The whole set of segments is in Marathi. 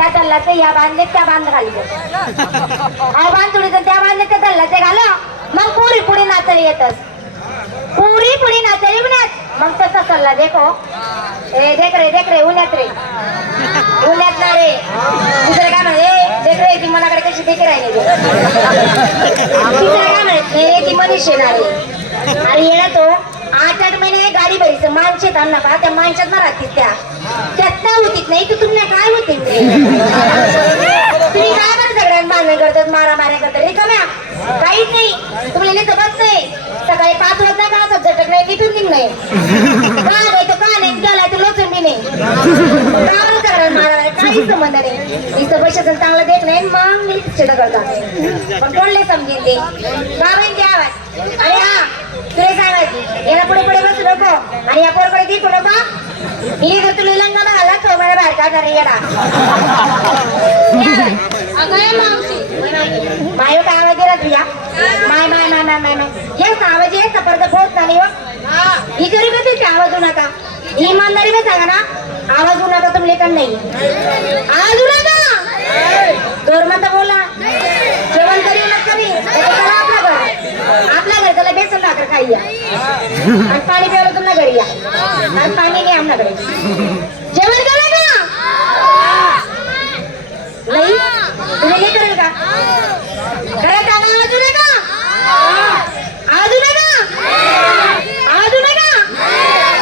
त्या तल्लाचे या बांधले त्या बांध घालले हा बांध तुडीचं त्या बांधले त्या तल्लाचे घाल. मग पुरी पुढे नाचळी येतच. पुरी पुढे नाचळी उन्यात मग तसा सल्ला देखो हो. ए देख रे देख रे उन्यात रे. उन्हात ना रे. दुसरं काय म्हणे देख रे ती मनाकडे कशी देख राहिली तिसरे काय म्हणे ती मनीष येणार रे अरे येणार तो आठ आठ महिने गाडी भरीच मानशेत आण पहा त्या मानशात ना राहतील त्या. त्यात नाही होतीत नाही तू तुम्ही तुम्ही काय बरं सगळ्यांना बांधणं करतात. मारा माऱ्या करतात रिकाम्या काहीच नाही. तुम्हाला नाही बस नाही. सकाळी पाच वाजता का असं झटक नाही तिथून निघ नाही का नाही तो का नाही गेला तो लोचंडी बी नाही काय करणार मारा काहीच संबंध नाही. इथं पैशाचं चांगलं देत नाही मग मी चिड करतात. पण कोणले समजेल ते? बाबांनी ते आवाज. अरे हा तुला सांगायचं याला पुढे पुढे बसू नको. आणि या पोरकडे देखू नको. मी तुला लंगा का मायो आवाज दिला तुझ्या? माय माय माय माय माय माय. हेच आवाज आहे सपर्द पोहोच नाही हो. ही जरी कधी आवाज होऊ नका. इमानदारी में सांगा ना आवाज होऊ नका तुमले पण नाही. आवाज होऊ नका. मत बोला. जेवण करी आपल्या घर. आपल्या घर त्याला बेसन भाकर खाई या. आणि पाणी प्यायला तुम्हाला घरी या. आणि पाणी नाही आमच्याकडे जेवण करा का नाही तुम्ही हे करेल का खरं सांगा आवाज येऊ नका आवाज येऊ नका आवाज येऊ नका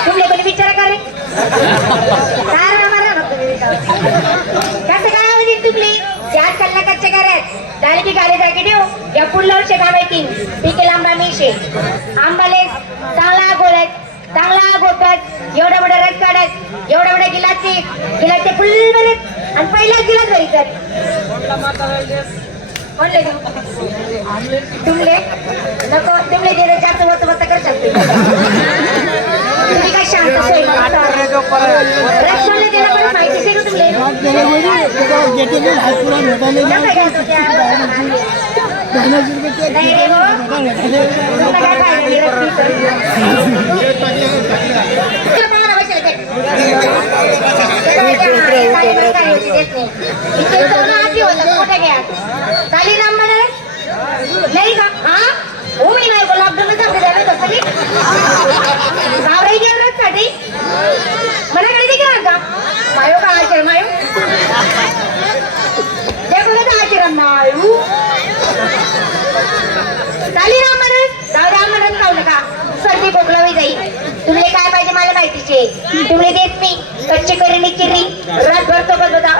तुम्ही कोणी विचार करे काय रे मारा ना तुम्ही विचार. कसं काय आवाज येईल तुमले? त्यात कल्ला कच्चे करायच झाले की गाडी जागी देऊ. या पुढल्या वर्षी काम येतील पिके लांबा मिशे आंबाले चांगला गोलायच चांगला गोटत एवढा मोठा रस काढायच एवढा मोठा गिलाचे गिलाचे फुल भरत. आणि पहिलाच गिलास भरी कर म्हणले तुमले? नको. तुमले दिले जास्त होत होत कर शकते तुम्ही काय शांत सोय चाली ना म्हणे? नाही का? हा? हो मी नाही बोला, लॉकडाऊन सांगते त्याला तसं की. गावराई गेलं रस्त्यासाठी? मला कडे देखील का मायो का आश्रम मायो देखो ना आश्रम मायो चाली ना म्हणे जाऊ राम म्हणत जाऊ नका. सर्दी खोकला होई जाईल तुमले काय पाहिजे मला माहितीचे? तुमले देत मी. कच्चे करी चिरी रातभर तो बघ होता.